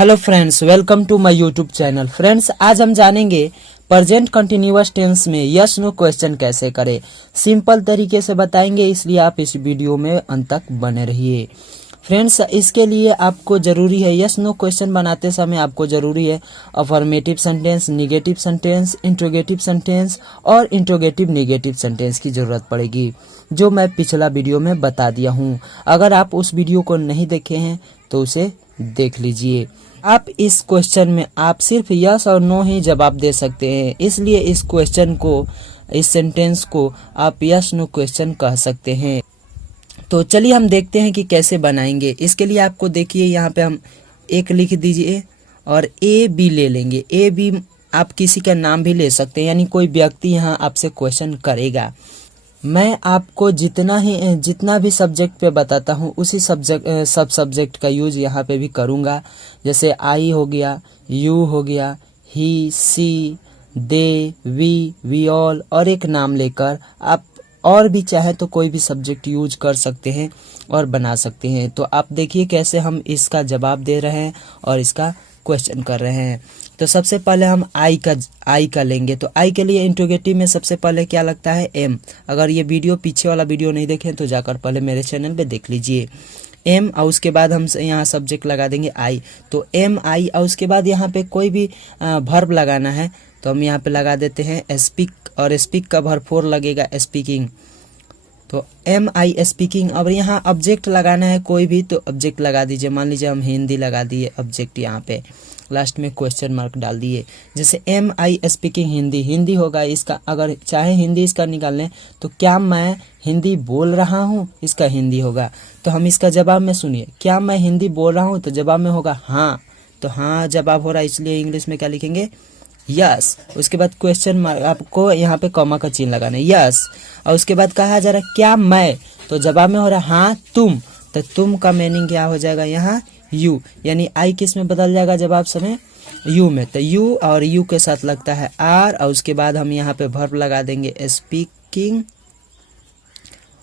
Hello friends, welcome to my YouTube channel. Friends, आज हम जानेंगे प्रेजेंट कंटिन्यूअस टेंस में यस नो क्वेश्चन कैसे करें। सिंपल तरीके से बताएंगे, इसलिए आप इस वीडियो में अंत तक बने रहिए। फ्रेंड्स, इसके लिए आपको जरूरी है यस नो क्वेश्चन बनाते समय आपको जरूरी है affirmative sentence, negative sentence, interrogative sentence और इंट्रोगेटिव निगेटिव सेंटेंस की जरूरत पड़ेगी, जो मैं पिछला वीडियो में बता दिया हूँ। अगर आप उस वीडियो को नहीं देखे हैं तो उसे देख लीजिए। आप इस क्वेश्चन में आप सिर्फ यस और नो ही जवाब दे सकते हैं, इसलिए इस क्वेश्चन को, इस सेंटेंस को आप यस नो क्वेश्चन कह सकते हैं। तो चलिए हम देखते हैं कि कैसे बनाएंगे। इसके लिए आपको देखिए, यहाँ पे हम एक लिख दीजिए और ए बी ले लेंगे। ए बी आप किसी का नाम भी ले सकते हैं, यानी कोई व्यक्ति यहाँ आपसे क्वेश्चन करेगा। मैं आपको जितना भी सब्जेक्ट पे बताता हूँ उसी सब सब्जेक्ट का यूज यहाँ पे भी करूँगा। जैसे आई हो गया, यू हो गया, ही, सी, दे, वी ऑल, और एक नाम लेकर आप और भी चाहे तो कोई भी सब्जेक्ट यूज कर सकते हैं और बना सकते हैं। तो आप देखिए कैसे हम इसका जवाब दे रहे हैं और इसका क्वेश्चन कर रहे हैं। तो सबसे पहले हम आई का लेंगे। तो आई के लिए इंट्रोगेटिव में सबसे पहले क्या लगता है, एम। अगर ये वीडियो पीछे वाला वीडियो नहीं देखें तो जाकर पहले मेरे चैनल पे देख लीजिए। एम और उसके बाद हम यहाँ सब्जेक्ट लगा देंगे आई। तो एम आई और उसके बाद यहाँ पे कोई भी वर्ब लगाना है तो हम यहाँ पे लगा देते हैं स्पीक, और स्पीक का वर्ब फोर लगेगा स्पीकिंग। तो एम आई स्पीकिंग। अब यहाँ ऑब्जेक्ट लगाना है कोई भी तो ऑब्जेक्ट लगा दीजिए। मान लीजिए हम हिंदी लगा दिए ऑब्जेक्ट, यहाँ पे लास्ट में क्वेश्चन मार्क डाल दिए। जैसे am I speaking Hindi, Hindi होगा इसका। अगर चाहे हिंदी इसका निकाल लें तो क्या मैं हिंदी बोल रहा हूँ, इसका हिंदी होगा। तो हम इसका जवाब में सुनिए, क्या मैं हिंदी बोल रहा हूँ, तो जवाब में होगा हाँ। तो हाँ जवाब हो रहा है, इसलिए इंग्लिश में क्या लिखेंगे, यस। उसके बाद क्वेश्चन मार्क, आपको यहाँ पे कॉमा का चिन्ह लगाना है, यस। और उसके बाद कहा जा रहा है क्या मैं, तो जवाब में हो रहा है हाँ तुम। तो तुम का मीनिंग क्या हो जाएगा यहाँ, यू, यानी आई किस में बदल जाएगा जवाब समय, यू में। तो यू और यू के साथ लगता है आर, और उसके बाद हम यहाँ पे वर्ब लगा देंगे स्पीकिंग।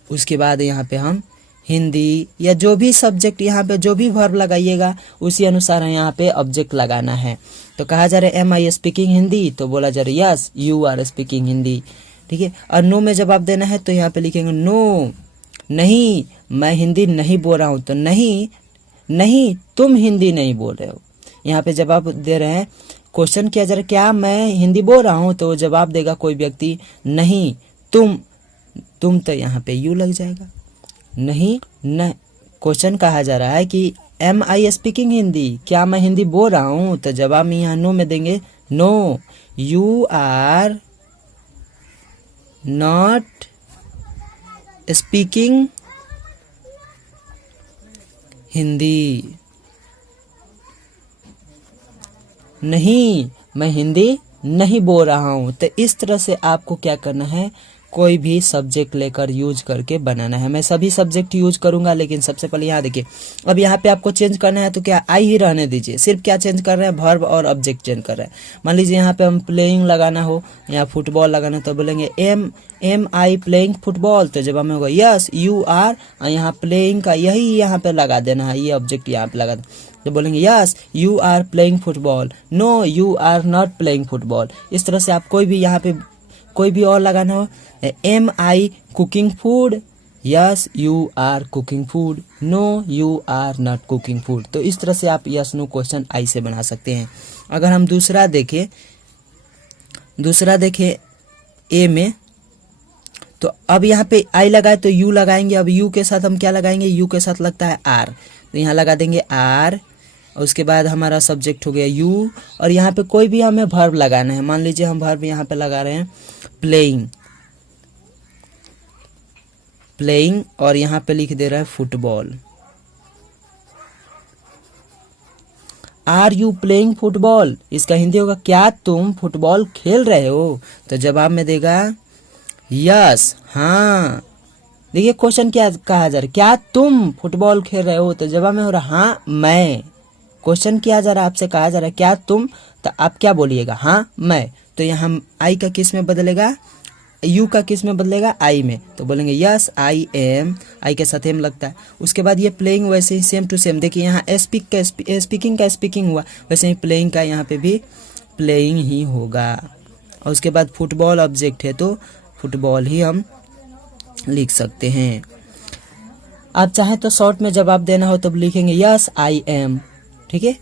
उसके बाद यहाँ पे हम हिंदी या जो भी सब्जेक्ट, यहाँ पे जो भी वर्ब लगाइएगा उसी अनुसार यहाँ पे ऑब्जेक्ट लगाना है। तो कहा जा रहा है एम आई स्पीकिंग हिंदी, तो बोला जा रहा है yes you are speaking Hindi, ठीक है। और नो में जवाब देना है तो यहाँ पे लिखेंगे नो, नहीं मैं हिंदी नहीं बोल रहा हूँ। तो नहीं तुम हिंदी नहीं बोल रहे हो। यहाँ पे जवाब दे रहे हैं, क्वेश्चन किया जा रहा है क्या मैं हिंदी बोल रहा हूँ, तो जवाब देगा कोई व्यक्ति नहीं तुम तो यहाँ पे यू लग जाएगा, नहीं न। क्वेश्चन कहा जा रहा है कि एम आई स्पीकिंग हिंदी, क्या मैं हिंदी बोल रहा हूँ, तो जवाब में यहाँ नो में देंगे no you are not speaking Hindi, नहीं मैं हिंदी नहीं बोल रहा हूँ। तो इस तरह से आपको क्या करना है, कोई भी सब्जेक्ट लेकर यूज करके बनाना है। मैं सभी सब्जेक्ट यूज करूंगा, लेकिन सबसे पहले यहाँ देखिए, अब यहाँ पे आपको चेंज करना है तो क्या आई ही रहने दीजिए। सिर्फ क्या चेंज कर रहे हैं, वर्ब और ऑब्जेक्ट चेंज कर रहे हैं। मान लीजिए यहाँ पे हम प्लेइंग लगाना हो, यहाँ फुटबॉल लगाना, तो बोलेंगे एम आई प्लेइंग फुटबॉल, तो जब हमें होगा यस यू आर, यहाँ प्लेइंग का यही यहाँ पे लगा देना है, ये ऑब्जेक्ट यहाँ पे लगा देना। तो बोलेंगे yes you are playing football, no you are not playing football. इस तरह से आप कोई भी यहाँ पे कोई भी और लगाना हो, am I cooking food, yes you are cooking food, no you are not cooking food. तो इस तरह से आप यस नो क्वेश्चन आई से बना सकते हैं। अगर हम दूसरा देखें ए में, तो अब यहाँ पे आई लगाए तो यू लगाएंगे। अब यू के साथ हम क्या लगाएंगे, यू के साथ लगता है आर, तो यहाँ लगा देंगे आर। और उसके बाद हमारा सब्जेक्ट हो गया यू, और यहाँ पे कोई भी हमें वर्ब लगाना है। मान लीजिए हम वर्ब यहाँ पे लगा रहे हैं प्लेइंग, और यहाँ पे लिख दे रहा है football. Are you playing football, इसका हिंदी होगा क्या तुम फुटबॉल खेल रहे हो, तो जवाब में देगा यस हाँ। देखिए क्वेश्चन क्या कहा जा रहा है, क्या तुम फुटबॉल खेल रहे हो, तो जवाब में हो रहा हाँ मैं। क्वेश्चन किया जा रहा है, आपसे कहा जा रहा है क्या तुम, तो आप क्या बोलिएगा, हाँ मैं। तो यहाँ आई का किस में बदलेगा, यू का किस में बदलेगा, आई में, तो बोलेंगे यस आई एम, आई के साथ एम लगता है। उसके बाद ये प्लेइंग वैसे ही सेम टू सेम, देखिए यहाँ स्पीकिंग का स्पीकिंग हुआ, वैसे ही प्लेइंग का यहाँ पे भी प्लेइंग ही होगा। और उसके बाद फुटबॉल ऑब्जेक्ट है तो फुटबॉल ही हम लिख सकते हैं। आप चाहें तो शॉर्ट में जवाब देना हो तो लिखेंगे यस आई एम, ठीक है।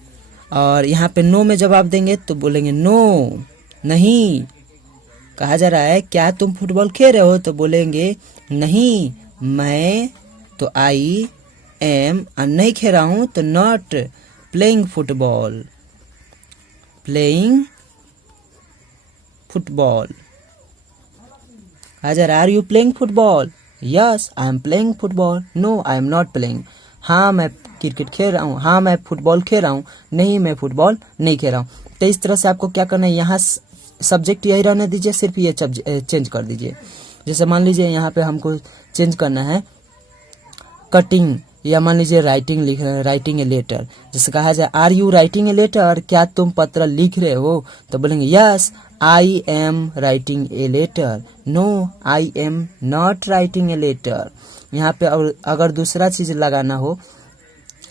और यहाँ पे नो में जवाब देंगे तो बोलेंगे नो, नहीं। कहा जा रहा है क्या तुम फुटबॉल खेल रहे हो, तो बोलेंगे नहीं मैं, तो आई एम, नहीं खेल रहा हूँ तो not playing football, playing football. कहा जा रहा है are you playing football, yes I am playing football, no I am not playing. हाँ मैं क्रिकेट खेल रहा हूँ, हाँ मैं फुटबॉल खेल रहा हूँ, नहीं मैं फुटबॉल नहीं खेल रहा हूँ। तो इस तरह से आपको क्या करना है, यहाँ सब्जेक्ट यही रहने दीजिए, सिर्फ ये चेंज कर दीजिए। जैसे मान लीजिए यहाँ पे हमको चेंज करना है कटिंग, या मान लीजिए राइटिंग लिख रहे हैं, राइटिंग ए लेटर। जैसे कहा जाए are you writing a letter, क्या तुम पत्र लिख रहे हो, तो बोलेंगे yes I am writing a letter, no I am not writing a letter. यहाँ पे अगर दूसरा चीज लगाना हो,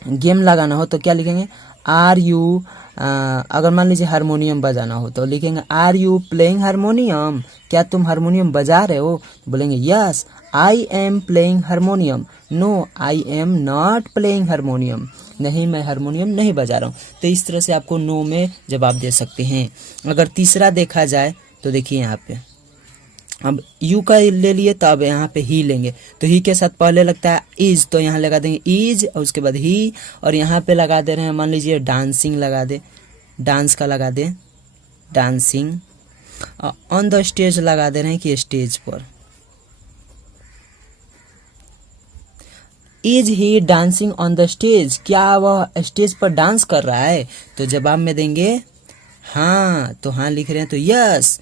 गेम लगाना हो, तो क्या लिखेंगे आर यू, अगर मान लीजिए हारमोनियम बजाना हो तो लिखेंगे आर यू प्लेइंग हारमोनियम, क्या तुम हारमोनियम बजा रहे हो, तो बोलेंगे yes I am playing harmonium, no I am not playing harmonium, नहीं मैं हारमोनियम नहीं बजा रहा हूँ। तो इस तरह से आपको नो में जवाब दे सकते हैं। अगर तीसरा देखा जाए तो देखिए यहाँ पे अब यू का ले लिए तो अब यहाँ पे ही लेंगे, तो ही के साथ पहले लगता है इज, तो यहाँ लगा देंगे इज और उसके बाद ही, और यहाँ पे लगा दे रहे हैं मान लीजिए डांसिंग लगा दे, डांस का लगा दे डांसिंग, ऑन द स्टेज लगा दे रहे हैं कि स्टेज पर, is he dancing on the stage, क्या वह स्टेज पर डांस कर रहा है, तो जवाब में देंगे हाँ, तो हाँ लिख रहे हैं तो यस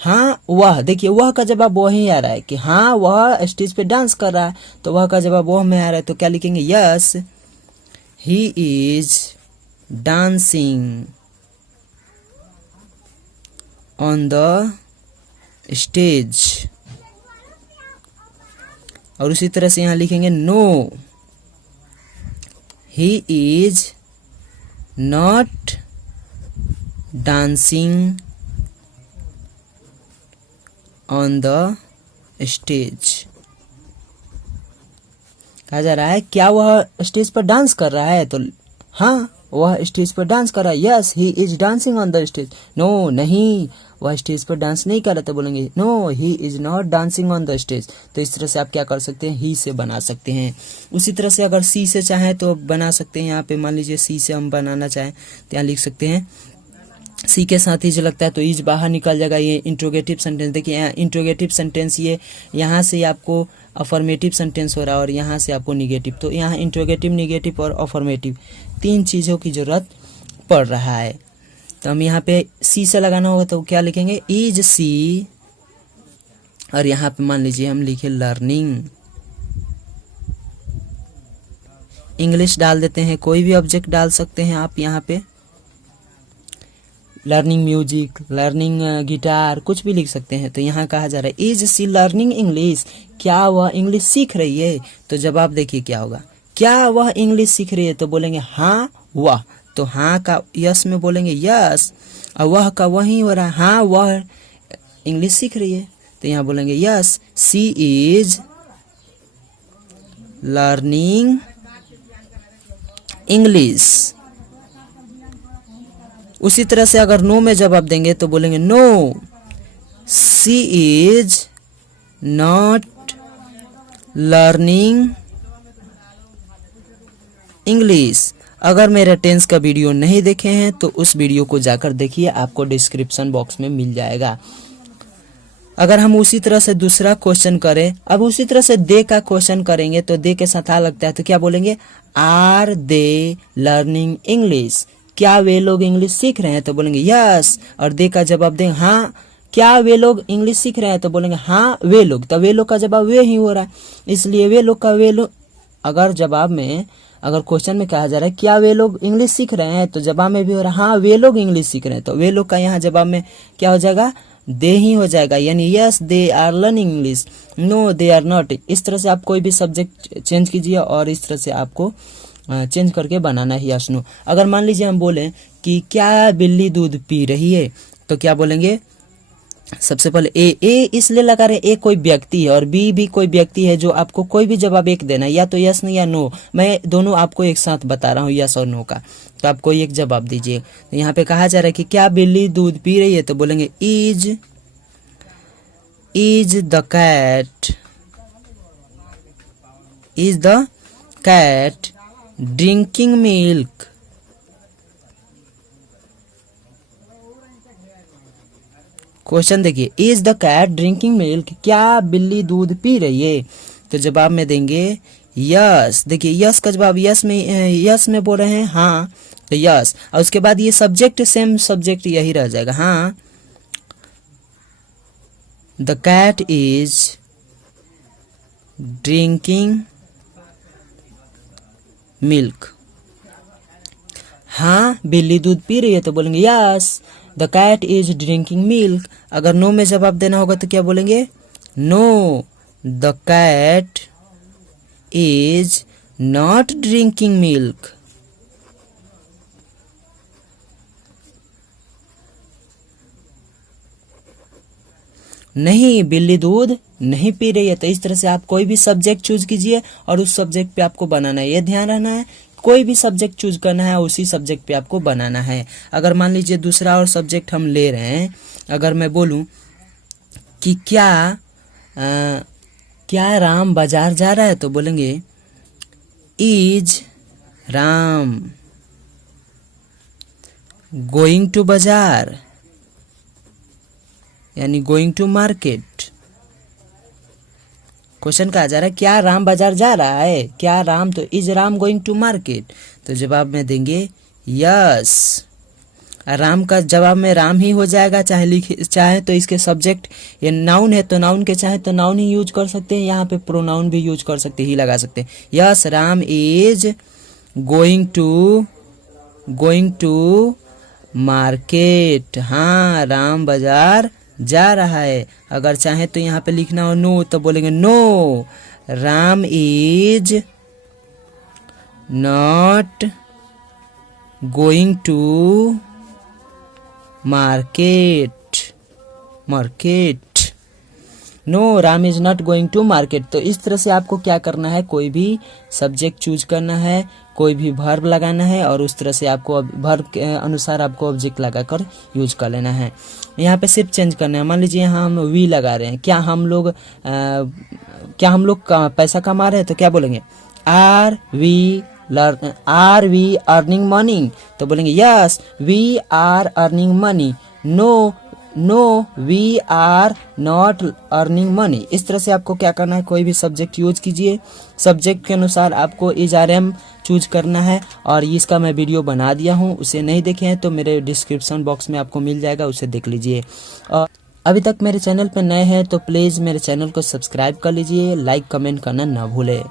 हाँ वह, देखिए वह का जवाब वही आ रहा है कि हाँ वह स्टेज पे डांस कर रहा है, तो वह का जवाब वह में आ रहा है, तो क्या लिखेंगे yes he is dancing on the stage. और उसी तरह से यहाँ लिखेंगे no he is not dancing on the stage. कहा जा रहा है क्या वह स्टेज पर डांस कर रहा है, तो हाँ वह स्टेज पर डांस कर रहा है, yes he is dancing on the stage, no नहीं वह स्टेज पर डांस नहीं कर रहा, तो बोलेंगे no he is not dancing on the stage. तो इस तरह से आप क्या कर सकते हैं, ही से बना सकते हैं। उसी तरह से अगर सी से चाहें तो बना सकते हैं। यहाँ पे मान लीजिए सी से हम बनाना चाहें तो यहाँ लिख सकते हैं सी के साथ इज लगता है तो इज बाहर निकल जाएगा, ये इंट्रोगेटिव सेंटेंस। देखिए यहाँ इंट्रोगेटिव सेंटेंस, ये यहाँ से आपको अफर्मेटिव सेंटेंस हो रहा है और यहाँ से आपको निगेटिव, तो यहाँ इंट्रोगेटिव, निगेटिव और अफर्मेटिव तीन चीज़ों की जरूरत पड़ रहा है। तो हम यहाँ पे सी से लगाना होगा तो क्या लिखेंगे इज सी, और यहाँ पे मान लीजिए हम लिखे लर्निंग, इंग्लिश डाल देते हैं, कोई भी ऑब्जेक्ट डाल सकते हैं आप यहाँ पे, लर्निंग म्यूजिक, लर्निंग गिटार, कुछ भी लिख सकते हैं। तो यहाँ कहा जा रहा है इज सी लर्निंग इंग्लिश, क्या वह इंग्लिश सीख रही है, तो जवाब देखिए क्या होगा, क्या वह इंग्लिश सीख रही है, तो बोलेंगे हाँ वह, तो हाँ का यस में बोलेंगे यस, और वह का वही हो रहा है, हाँ वह इंग्लिश सीख रही है, तो यहाँ बोलेंगे yes she is learning English. उसी तरह से अगर नो में जवाब देंगे तो बोलेंगे no she is not learning English. अगर मेरे टेंस का वीडियो नहीं देखे हैं तो उस वीडियो को जाकर देखिए, आपको डिस्क्रिप्शन बॉक्स में मिल जाएगा। अगर हम उसी तरह से दूसरा क्वेश्चन करें, अब उसी तरह से दे का क्वेश्चन करेंगे तो दे के साथ आ लगता है, तो क्या बोलेंगे आर दे लर्निंग इंग्लिश, क्या वे लोग इंग्लिश सीख रहे हैं, तो बोलेंगे यस, और दे का जवाब देंगे हाँ, क्या वे लोग इंग्लिश सीख रहे हैं, तो बोलेंगे हाँ वे लोग, तो वे लोग का जवाब वे ही हो रहा है, इसलिए वे लोग का वे लोग। अगर जवाब में, अगर क्वेश्चन में कहा जा रहा है क्या वे लोग इंग्लिश सीख रहे हैं, तो जवाब में भी हो रहा है हाँ वे लोग इंग्लिश सीख रहे हैं, तो वे लोग का यहाँ जवाब में क्या हो जाएगा दे ही हो जाएगा, यानी yes they are learning English, no they are not. इस तरह से आप कोई भी सब्जेक्ट चेंज कीजिए और इस तरह से आपको चेंज करके बनाना है यस नो। अगर मान लीजिए हम बोलें कि क्या बिल्ली दूध पी रही है, तो क्या बोलेंगे? सबसे पहले ए इसलिए लगा रहे, ए कोई व्यक्ति है और बी भी कोई व्यक्ति है, जो आपको कोई भी जवाब एक देना है, या तो यस या नो। मैं दोनों आपको एक साथ बता रहा हूँ, यस और नो का, तो आपको एक जवाब दीजिए। तो यहाँ पे कहा जा रहा है कि क्या बिल्ली दूध पी रही है, तो बोलेंगे is the cat drinking milk. Question देखिए, is the cat drinking milk, क्या बिल्ली दूध पी रही है? तो जवाब में देंगे यस। देखिए यस का जवाब यस में बोल रहे हैं हाँ, तो यस। और उसके बाद ये सब्जेक्ट सेम सब्जेक्ट यही रह जाएगा हाँ। The cat is drinking milk, हाँ बिल्ली दूध पी रही है, तो बोलेंगे yes the cat is drinking milk. अगर नो में जवाब देना होगा तो क्या बोलेंगे? No the cat is not drinking milk. नहीं बिल्ली दूध नहीं पी रही है। तो इस तरह से आप कोई भी सब्जेक्ट चूज कीजिए और उस सब्जेक्ट पे आपको बनाना है। ये ध्यान रहना है, कोई भी सब्जेक्ट चूज करना है, उसी सब्जेक्ट पे आपको बनाना है। अगर मान लीजिए दूसरा और सब्जेक्ट हम ले रहे हैं, अगर मैं बोलूं कि क्या राम बाजार जा रहा है, तो बोलेंगे इज राम गोइंग टू बाजार, यानी गोइंग टू मार्केट। क्वेश्चन कहा जा रहा है क्या राम बाजार जा रहा है, क्या राम, तो is Ram going to market, तो जवाब में देंगे यस। राम का जवाब में राम ही हो जाएगा, चाहे तो इसके सब्जेक्ट ये नाउन है तो नाउन के चाहे तो नाउन ही यूज कर सकते हैं, यहाँ पे प्रोनाउन भी यूज कर सकते ही लगा सकते हैं। Yes Ram is going to market, हाँ राम बाजार जा रहा है। अगर चाहे तो यहाँ पे लिखना हो नो, तो बोलेंगे no Ram is not going to market, no Ram is not going to market. तो इस तरह से आपको क्या करना है, कोई भी सब्जेक्ट चूज करना है, कोई भी वर्ब लगाना है और उस तरह से आपको वर्ब के अनुसार आपको ऑब्जेक्ट लगाकर यूज कर लेना है। यहाँ पे सिर्फ चेंज करना है। मान लीजिए यहाँ हम वी लगा रहे हैं, क्या हम लोग पैसा कमा रहे हैं, तो क्या बोलेंगे? आर वी अर्निंग मनी, तो बोलेंगे yes we are earning money. No we are not earning money. इस तरह से आपको क्या करना है, कोई भी सब्जेक्ट यूज कीजिए, सब्जेक्ट के अनुसार आपको इज आर एम चूज करना है। और इसका मैं वीडियो बना दिया हूँ, उसे नहीं देखे हैं तो मेरे डिस्क्रिप्शन बॉक्स में आपको मिल जाएगा, उसे देख लीजिए। और अभी तक मेरे चैनल पर नए हैं तो प्लीज़ मेरे चैनल को सब्सक्राइब कर लीजिए, लाइक कमेंट करना ना भूलें।